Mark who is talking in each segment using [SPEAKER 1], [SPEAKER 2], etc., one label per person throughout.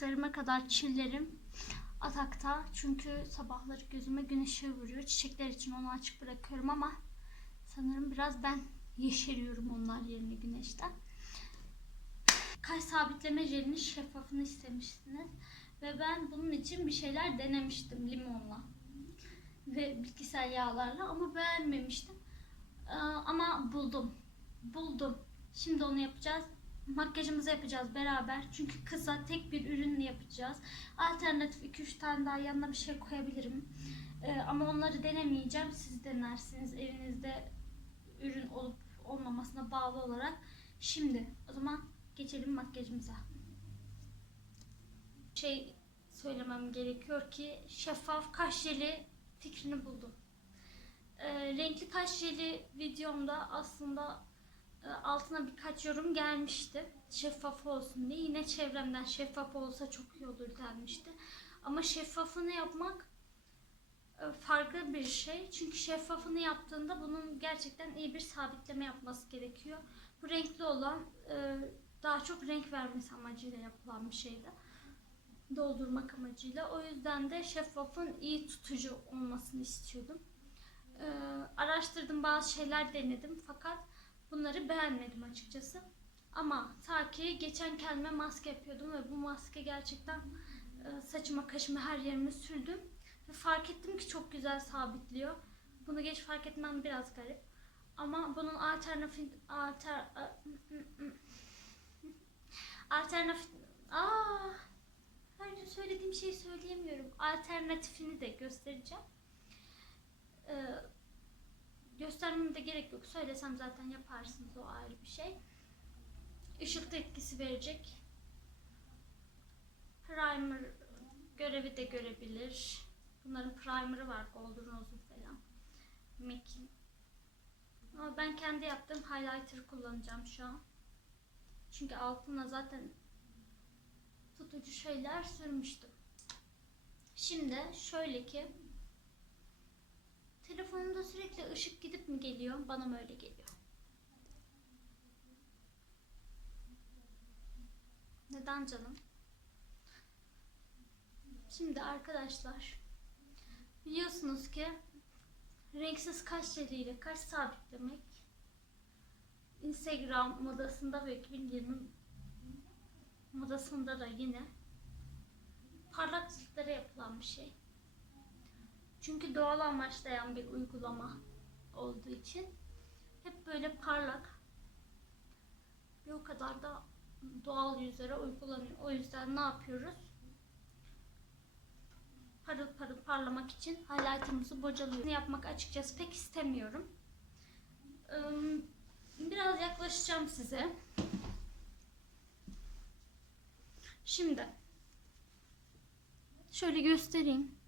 [SPEAKER 1] saçlarıma kadar çillerim atakta. Çünkü sabahları gözüme gün vuruyor. Çiçekler için onu açık bırakıyorum ama sanırım biraz ben yeşeriyorum onlar yerine güneşten. Kaş sabitleme jelinin şeffafını istemiştiniz. Ve ben bunun için bir şeyler denemiştim limonla ve bitkisel yağlarla ama beğenmemiştim. Ama buldum. Buldum. Şimdi onu yapacağız. Makyajımızı yapacağız beraber. Çünkü kısa tek bir ürünle yapacağız. Alternatif 2-3 tane daha yanına bir şey koyabilirim. Ee, ama onları denemeyeceğim. Siz denersiniz evinizde ürün olup olmamasına bağlı olarak. Şimdi o zaman geçelim makyajımıza. Şey söylemem gerekiyor ki şeffaf kaş jeli fikrini buldum. Ee, renkli kaş jeli videomda aslında altına birkaç yorum gelmişti. Şeffaf olsun diye. Yine çevremden şeffaf olsa çok iyi olur denmişti. Ama şeffafını yapmak e, farklı bir şey. Çünkü şeffafını yaptığında bunun gerçekten iyi bir sabitleme yapması gerekiyor. Bu renkli olan e, daha çok renk vermesi amacıyla yapılan bir şeydi. Doldurmak amacıyla. O yüzden de şeffafın iyi tutucu olmasını istiyordum. E, araştırdım bazı şeyler denedim fakat bunları beğenmedim açıkçası. Ama ta ki geçen kendime maske yapıyordum ve bu maske gerçekten e, saçıma kaşıma her yerime sürdüm. Ve fark ettim ki çok güzel sabitliyor. Bunu geç fark etmem biraz garip. Ama bunun alternatif alter alternatif aa her gün söylediğim şeyi söyleyemiyorum. Alternatifini de göstereceğim. Ee, göstermeme de gerek yok. Söylesem zaten yaparsınız o ayrı bir şey. Işıltı etkisi verecek. Primer görevi de görebilir. Bunların primer'ı var. Golden Rose'un falan. MAC'in. Ama ben kendi yaptığım highlighter kullanacağım şu an. Çünkü altına zaten tutucu şeyler sürmüştüm. Şimdi şöyle ki telefonumda sürekli ışık gidip mi geliyor? Bana mı öyle geliyor? Neden canım? Şimdi arkadaşlar biliyorsunuz ki renksiz kaş jeliyle kaş sabitlemek Instagram modasında ve 2020 modasında da yine parlak ciltlere yapılan bir şey. Çünkü doğal amaçlayan bir uygulama olduğu için hep böyle parlak ve o kadar da doğal yüzlere uygulanıyor. O yüzden ne yapıyoruz? Parıl parıl parlamak için highlighter'ımızı bocalıyoruz. Yapmak açıkçası pek istemiyorum. Biraz yaklaşacağım size. Şimdi şöyle göstereyim.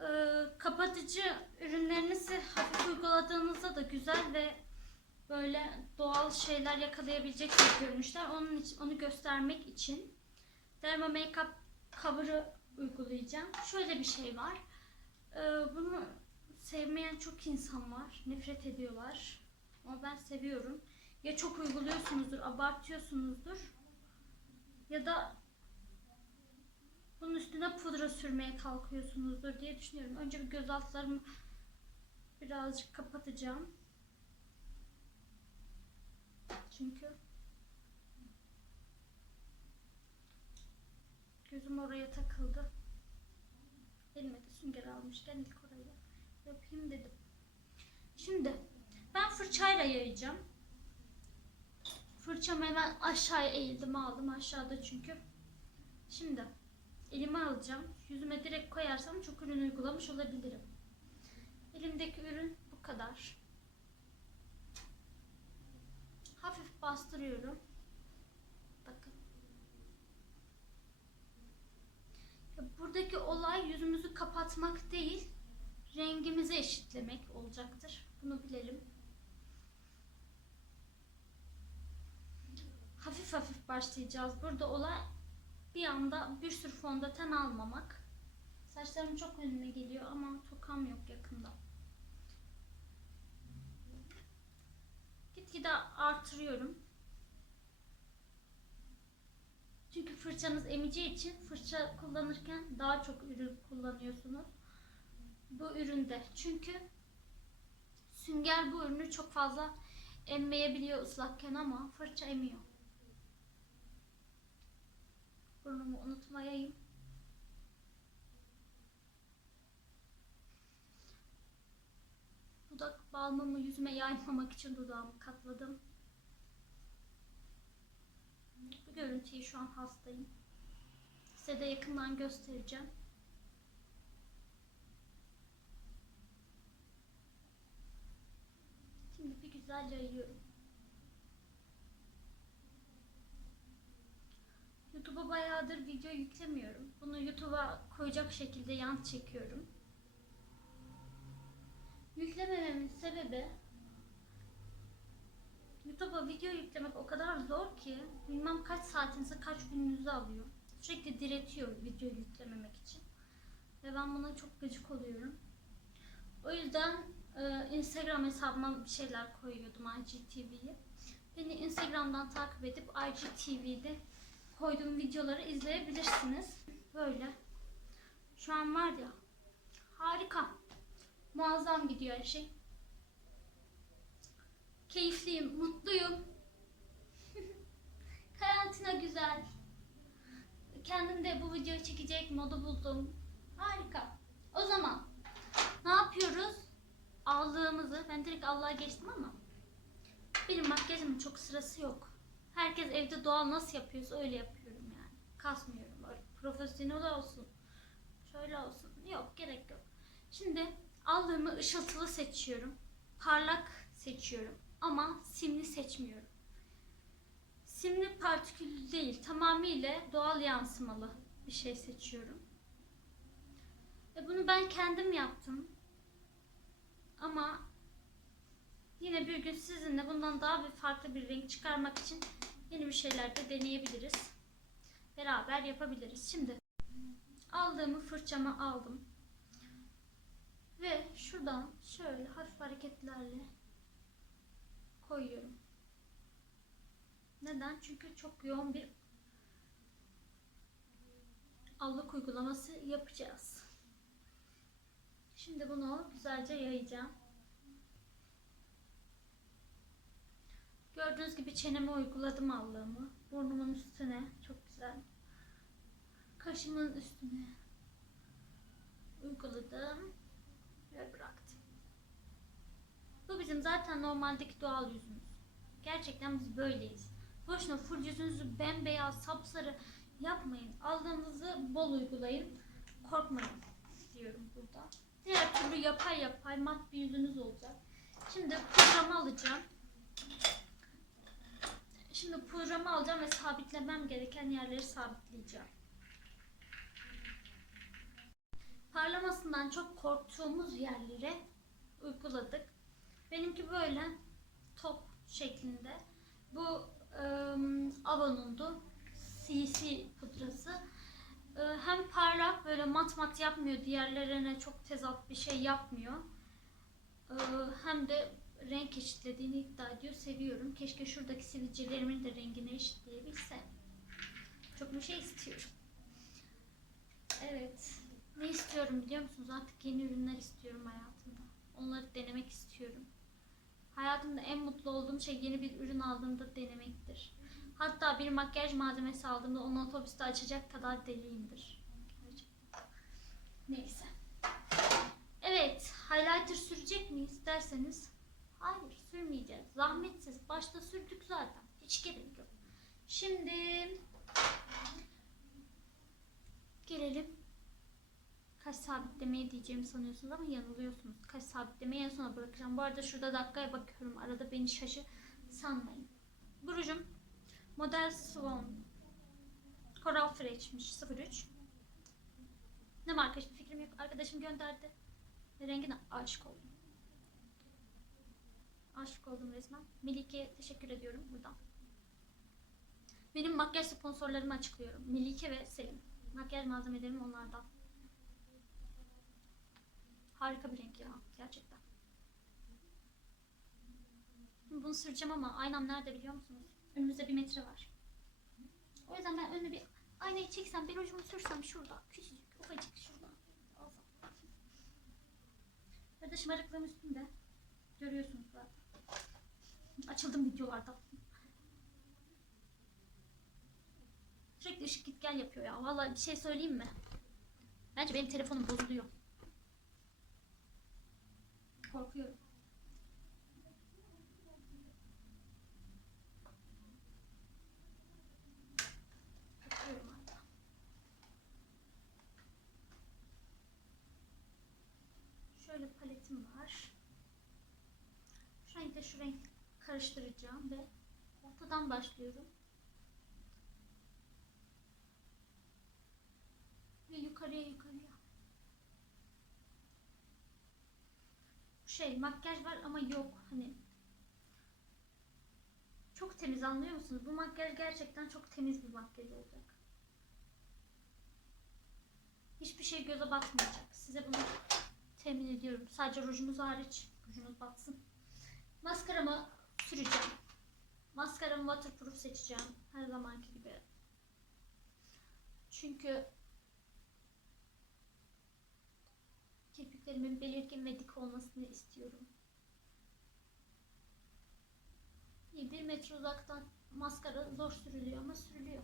[SPEAKER 1] Ee, kapatıcı ürünlerinizi hafif uyguladığınızda da güzel ve böyle doğal şeyler yakalayabilecek bir görünüşler. Onun için onu göstermek için Derma Makeup Cover'ı uygulayacağım. Şöyle bir şey var. Ee, bunu sevmeyen çok insan var. Nefret ediyorlar. Ama ben seviyorum. Ya çok uyguluyorsunuzdur, abartıyorsunuzdur. Ya da bunun üstüne pudra sürmeye kalkıyorsunuzdur diye düşünüyorum. Önce bir göz altlarımı birazcık kapatacağım. Çünkü gözüm oraya takıldı. Elime de sünger almışken ilk oraya yapayım dedim. Şimdi ben fırçayla yayacağım. Fırçamı hemen aşağıya eğildim aldım aşağıda çünkü. Şimdi elime alacağım. Yüzüme direkt koyarsam çok ürün uygulamış olabilirim. Elimdeki ürün bu kadar. Hafif bastırıyorum. Bakın. Buradaki olay yüzümüzü kapatmak değil, rengimizi eşitlemek olacaktır. Bunu bilelim. Hafif hafif başlayacağız. Burada olay bir anda bir sürü fondöten almamak. Saçlarım çok önüme geliyor ama tokam yok yakında. Gitgide artırıyorum. Çünkü fırçanız emeceği için fırça kullanırken daha çok ürün kullanıyorsunuz. Bu üründe. Çünkü sünger bu ürünü çok fazla emmeyebiliyor ıslakken ama fırça emiyor. Burnumu unutmayayım. Dudak balmımı yüzüme yaymamak için dudağımı katladım. Bu görüntüyü şu an hastayım. Size de yakından göstereceğim. Şimdi bir güzel yayıyorum. YouTube'a bayağıdır video yüklemiyorum. Bunu YouTube'a koyacak şekilde yan çekiyorum. Yüklemememin sebebi YouTube'a video yüklemek o kadar zor ki bilmem kaç saatinizi kaç gününüzü alıyor. Sürekli diretiyor video yüklememek için. Ve ben buna çok gıcık oluyorum. O yüzden e, Instagram hesabıma bir şeyler koyuyordum IGTV'yi. Beni Instagram'dan takip edip IGTV'de koyduğum videoları izleyebilirsiniz. Böyle. Şu an var ya harika. Muazzam gidiyor her şey. Keyifliyim, mutluyum. Karantina güzel. Kendimde bu videoyu çekecek modu buldum. Harika. O zaman ne yapıyoruz? Aldığımızı, ben direkt Allah'a geçtim ama benim makyajımın çok sırası yok. Herkes evde doğal nasıl yapıyorsa öyle yapıyorum yani. Kasmıyorum böyle profesyonel olsun. Şöyle olsun. Yok gerek yok. Şimdi aldığımı ışıltılı seçiyorum. Parlak seçiyorum. Ama simli seçmiyorum. Simli partiküllü değil, tamamıyla doğal yansımalı bir şey seçiyorum. Ve bunu ben kendim yaptım. Ama yine bir gün sizinle bundan daha bir farklı bir renk çıkarmak için yeni bir şeyler de deneyebiliriz. Beraber yapabiliriz. Şimdi aldığımı fırçama aldım. Ve şuradan şöyle hafif hareketlerle koyuyorum. Neden? Çünkü çok yoğun bir allık uygulaması yapacağız. Şimdi bunu güzelce yayacağım. Gördüğünüz gibi çeneme uyguladım allığımı. Burnumun üstüne çok güzel. Kaşımın üstüne uyguladım ve bıraktım. Bu bizim zaten normaldeki doğal yüzümüz. Gerçekten biz böyleyiz. Boşuna full yüzünüzü bembeyaz, sapsarı yapmayın. Aldığınızı bol uygulayın. Korkmayın diyorum burada. Diğer türlü yapay yapay mat bir yüzünüz olacak. Şimdi pudramı alacağım. Şimdi pudramı alacağım ve sabitlemem gereken yerleri sabitleyeceğim. Parlamasından çok korktuğumuz yerlere uyguladık. Benimki böyle top şeklinde. Bu ıı, Avon'undu. CC pudrası. Hem parlak böyle mat mat yapmıyor. Diğerlerine çok tezat bir şey yapmıyor. Hem de renk eşitlediğini iddia ediyor. Seviyorum. Keşke şuradaki sivilcelerimin de rengini eşitleyebilse. Çok bir şey istiyorum. Evet. Ne istiyorum biliyor musunuz? Artık yeni ürünler istiyorum hayatımda. Onları denemek istiyorum. Hayatımda en mutlu olduğum şey yeni bir ürün aldığımda denemektir. Hatta bir makyaj malzemesi aldığımda onu otobüste açacak kadar deliyimdir. Neyse. Evet, highlighter sürecek miyiz derseniz hayır sürmeyeceğiz. Zahmetsiz. Başta sürdük zaten. Hiç gerek yok. Şimdi gelelim kaş sabitlemeye diyeceğimi sanıyorsunuz ama yanılıyorsunuz. Kaş sabitlemeyi en sona bırakacağım. Bu arada şurada dakikaya bakıyorum. Arada beni şaşı sanmayın. Bu rujum Model Swan Coral Fresh'miş 03. Ne marka hiçbir fikrim yok. Arkadaşım gönderdi. Ve rengine aşık oldum. Aşık oldum resmen. Melike'ye teşekkür ediyorum buradan. Benim makyaj sponsorlarımı açıklıyorum. Melike ve Selim. Makyaj malzemelerim onlardan. Harika bir renk ya gerçekten. Bunu süreceğim ama aynam nerede biliyor musunuz? Önümüzde bir metre var. O yüzden ben önüne bir aynayı çeksem bir rujumu sürsem şurada küçücük ufacık şurada alsam. Ve de şımarıklığım üstünde. Görüyorsunuz zaten. Açıldım videolarda. Sürekli ışık git gel yapıyor ya. Vallahi bir şey söyleyeyim mi? Bence benim telefonum bozuluyor. Korkuyorum. Şöyle paletim var. Şu renkle şu renk karıştıracağım ve ortadan başlıyorum. Ve yukarıya yukarıya. Şey makyaj var ama yok hani. Çok temiz anlıyor musunuz? Bu makyaj gerçekten çok temiz bir makyaj olacak. Hiçbir şey göze batmayacak. Size bunu temin ediyorum. Sadece rujunuz hariç. Rujunuz batsın. Maskaramı süreceğim. Maskaramı waterproof seçeceğim. Her zamanki gibi. Çünkü kirpiklerimin belirgin ve dik olmasını istiyorum. Bir metre uzaktan maskara zor sürülüyor ama sürülüyor.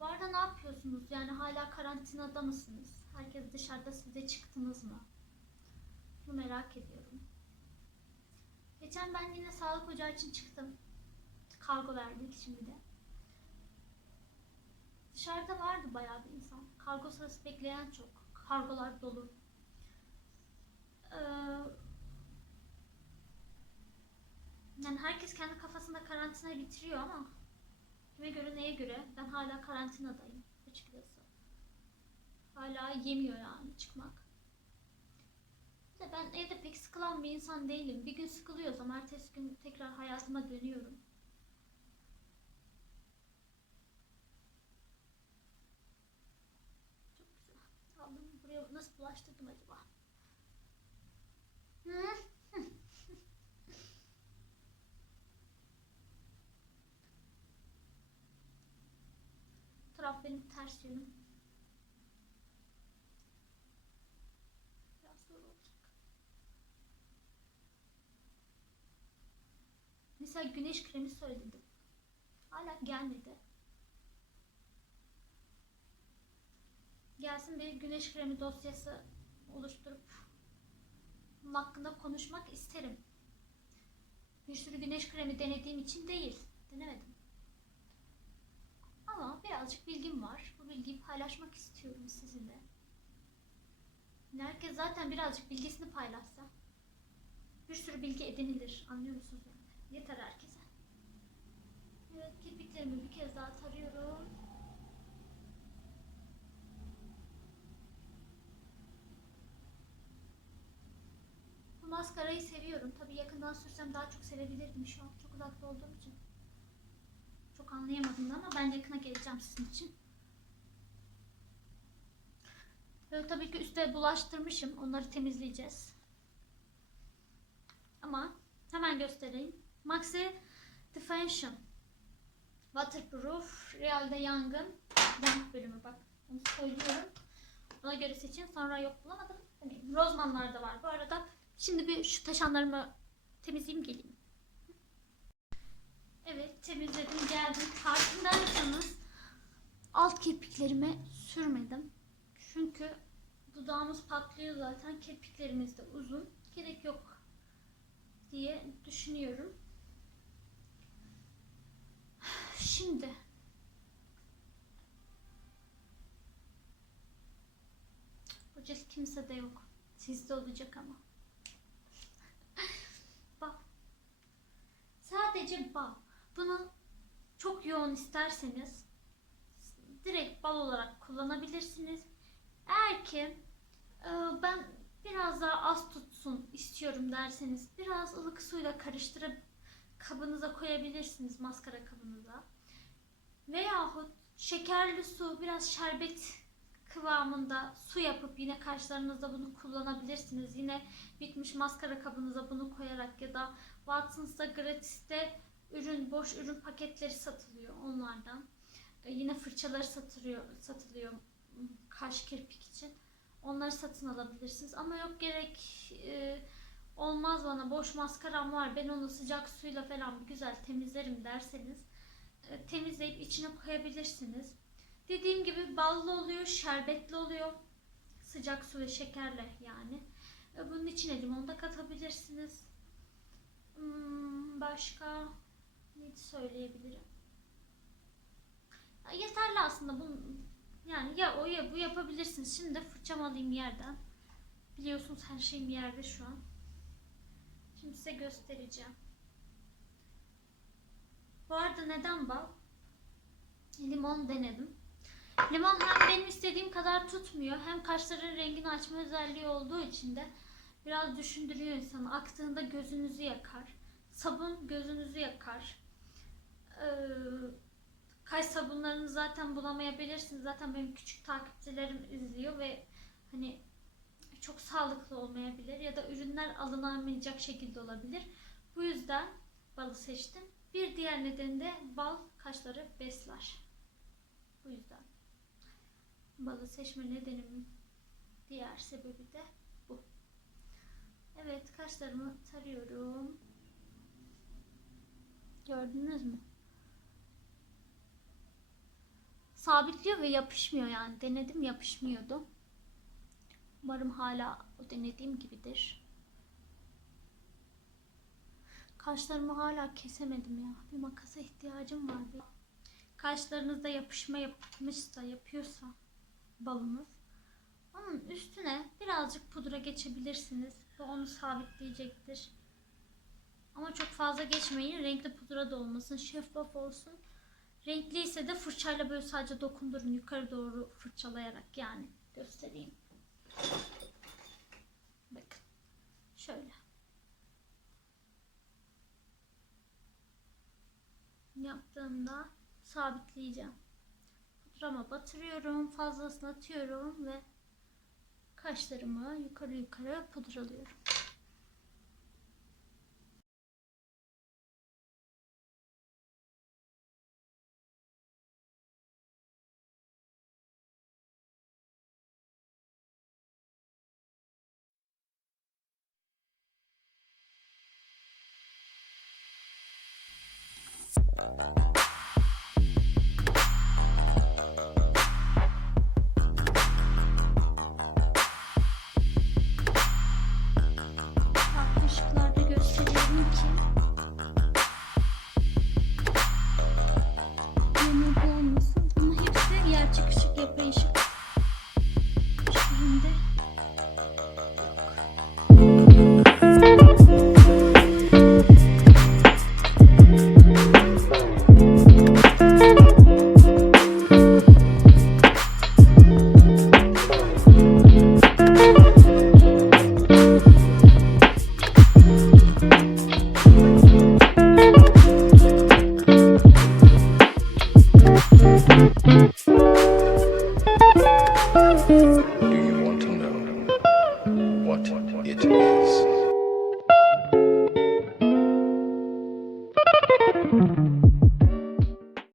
[SPEAKER 1] Bu arada ne yapıyorsunuz? Yani hala karantinada mısınız? Herkes dışarıda siz de çıktınız mı? Bunu merak ediyorum. Geçen ben yine sağlık ocağı için çıktım. Kargo verdik şimdi de. Dışarıda vardı bayağı bir insan. Kargo sırası bekleyen çok. Kargolar dolu. Ee, yani herkes kendi kafasında karantinayı bitiriyor ama kime göre neye göre ben hala karantinadayım açıkçası. Hala yemiyor yani çıkmak. De ben evde pek sıkılan bir insan değilim. Bir gün sıkılıyorsam ertesi gün tekrar hayatıma dönüyorum. Çok güzel. Aldım. Buraya nasıl bulaştırdım acaba? Hı? Taraf benim ters yönüm. Biraz zor olacak. Mesela güneş kremi söyledim. Hala gelmedi. Gelsin bir güneş kremi dosyası oluşturup bunun hakkında konuşmak isterim. Bir sürü güneş kremi denediğim için değil. Denemedim. Ama birazcık bilgim var. Bu bilgiyi paylaşmak istiyorum sizinle. Herkes zaten birazcık bilgisini paylaşsa bir sürü bilgi edinilir. Anlıyor musunuz? Yeter herkese. Evet kirpiklerimi bir kez daha tarıyorum. Bu maskarayı seviyorum. Tabii yakından sürsem daha çok sevebilirdim şu an. Çok uzakta olduğum için. Çok anlayamadım da ama ben yakına geleceğim sizin için. Böyle tabii ki üstte bulaştırmışım. Onları temizleyeceğiz. Ama hemen göstereyim. Maxi Defension Waterproof Real'de yangın renk bölümü bak. Onu söylüyorum. Ona göre seçin. Sonra yok bulamadım. Demeyin. Rozmanlar da var bu arada. Şimdi bir şu taşanlarımı temizleyeyim geleyim. Evet temizledim geldim. Farkındaysanız alt kirpiklerime sürmedim. Çünkü dudağımız patlıyor zaten. Kirpiklerimiz de uzun. Gerek yok diye düşünüyorum. Şimdi Hocası kimse de yok. Sizde olacak ama. bak. Sadece bal. Bunu çok yoğun isterseniz direkt bal olarak kullanabilirsiniz. Eğer ki e, ben biraz daha az tutsun istiyorum derseniz biraz ılık suyla karıştırıp kabınıza koyabilirsiniz maskara kabınıza. Veyahut şekerli su biraz şerbet kıvamında su yapıp yine kaşlarınızda bunu kullanabilirsiniz. Yine bitmiş maskara kabınıza bunu koyarak ya da Watsons'ta gratis'te ürün, boş ürün paketleri satılıyor onlardan. E, yine fırçaları satılıyor, satılıyor kaş kirpik için. Onları satın alabilirsiniz. Ama yok gerek e, olmaz bana boş maskaram var ben onu sıcak suyla falan güzel temizlerim derseniz temizleyip içine koyabilirsiniz. Dediğim gibi ballı oluyor, şerbetli oluyor. Sıcak su ve şekerle yani. E, Bunun içine limon da katabilirsiniz. Hmm, başka ne söyleyebilirim? Yeterli aslında bu yani ya o ya bu yapabilirsiniz. Şimdi de fırçam alayım yerden. Biliyorsunuz her şeyim yerde şu an. Şimdi size göstereceğim. Bu arada neden bal? Limon denedim. Limon hem benim istediğim kadar tutmuyor hem kaşların rengini açma özelliği olduğu için de biraz düşündürüyor insanı. Aktığında gözünüzü yakar. Sabun gözünüzü yakar. Ee, kaş sabunlarını zaten bulamayabilirsiniz. Zaten benim küçük takipçilerim izliyor ve hani çok sağlıklı olmayabilir ya da ürünler alınamayacak şekilde olabilir. Bu yüzden balı seçtim. Bir diğer nedeni de bal kaşları besler. Bu yüzden balı seçme nedenimin diğer sebebi de bu. Evet kaşlarımı tarıyorum. Gördünüz mü? Sabitliyor ve yapışmıyor yani. Denedim yapışmıyordu. Umarım hala o denediğim gibidir. Kaşlarımı hala kesemedim ya. Bir makasa ihtiyacım var. Bir. Kaşlarınızda yapışma yapmışsa, yapıyorsa balınız. Onun üstüne birazcık pudra geçebilirsiniz. Bu onu sabitleyecektir. Ama çok fazla geçmeyin. Renkli pudra da olmasın. Şeffaf olsun. Renkli ise de fırçayla böyle sadece dokundurun. Yukarı doğru fırçalayarak yani göstereyim. Bakın. Şöyle. Yaptığımda sabitleyeceğim. Pudrama batırıyorum. Fazlasını atıyorum ve kaşlarımı yukarı yukarı pudralıyorum.